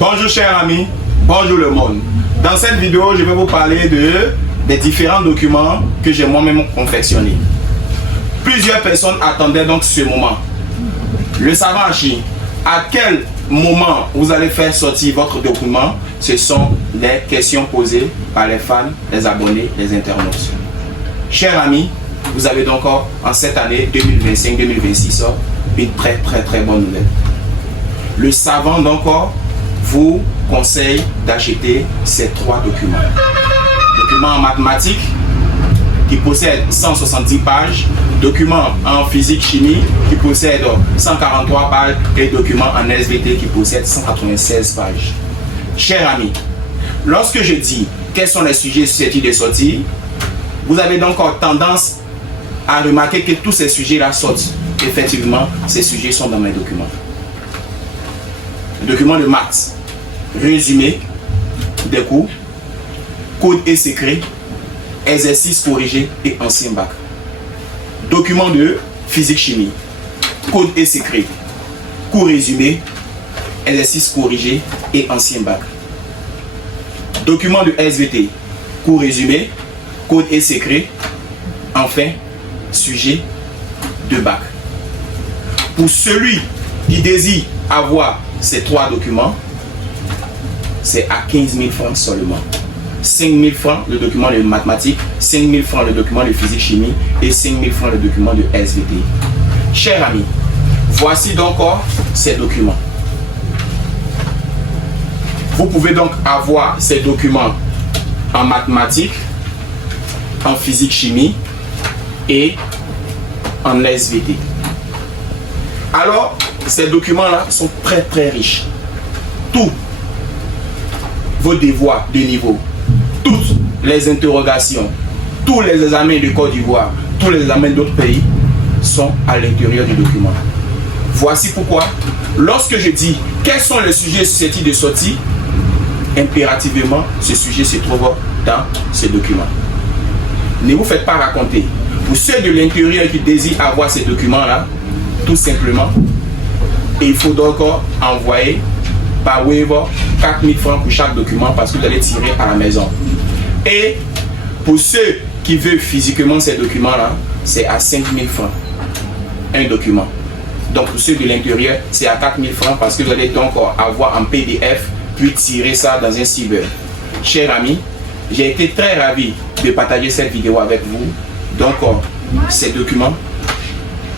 Bonjour chers amis, bonjour le monde. Dans cette vidéo, je vais vous parler des différents documents que j'ai moi-même confectionnés. Plusieurs personnes attendaient donc ce moment. Le savant Hachi, à quel moment vous allez faire sortir votre document? Ce sont les questions posées par les fans, les abonnés, les internautes. Chers amis, vous avez donc en cette année 2025-2026 une très bonne nouvelle. Le savant donc vous conseille d'acheter ces 3 documents. Documents en mathématiques qui possèdent 170 pages, documents en physique-chimie qui possèdent 143 pages et documents en SVT qui possèdent 196 pages. Chers amis, lorsque je dis quels sont les sujets susceptibles de sortir, vous avez donc tendance à remarquer que tous ces sujets-là sortent. Effectivement, ces sujets sont dans mes documents. Documents de maths, résumé des cours, code et secret, exercices corrigés et ancien bac. Documents de physique-chimie, code et secret, cours résumé, exercices corrigés et ancien bac. Documents de SVT, cours résumé, code et secret, enfin, sujet de bac. Pour celui qui désire avoir ces 3 documents, c'est à 15 000 francs seulement. 5 000 francs le document de mathématiques, 5 000 francs le document de physique-chimie et 5 000 francs le document de SVT. Chers amis, voici donc ces documents. Vous pouvez donc avoir ces documents en mathématiques, en physique-chimie et en SVT. Alors, ces documents-là sont très riches. Tous vos devoirs de niveau, toutes les interrogations, tous les examens de Côte d'Ivoire, tous les examens d'autres pays sont à l'intérieur du document. Voici pourquoi, lorsque je dis quels sont les sujets susceptibles de sortie, impérativement, ce sujet se trouve dans ce document. Ne vous faites pas raconter. Pour ceux de l'intérieur qui désirent avoir ces documents-là, tout simplement, il faut donc envoyer par Wave 4 000 francs pour chaque document parce que vous allez tirer à la maison. Et pour ceux qui veulent physiquement ces documents-là, c'est à 5 000 francs un document. Donc pour ceux de l'intérieur, c'est à 4 000 francs parce que vous allez donc avoir en PDF puis tirer ça dans un cyber. Chers amis, j'ai été très ravi de partager cette vidéo avec vous. Donc ces documents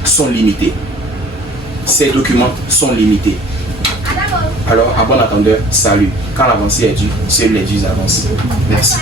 sont limités. Ces documents sont limités. Alors, à bon attendeur, salut. Quand l'avancée est due, seuls les dieux avancent. Merci.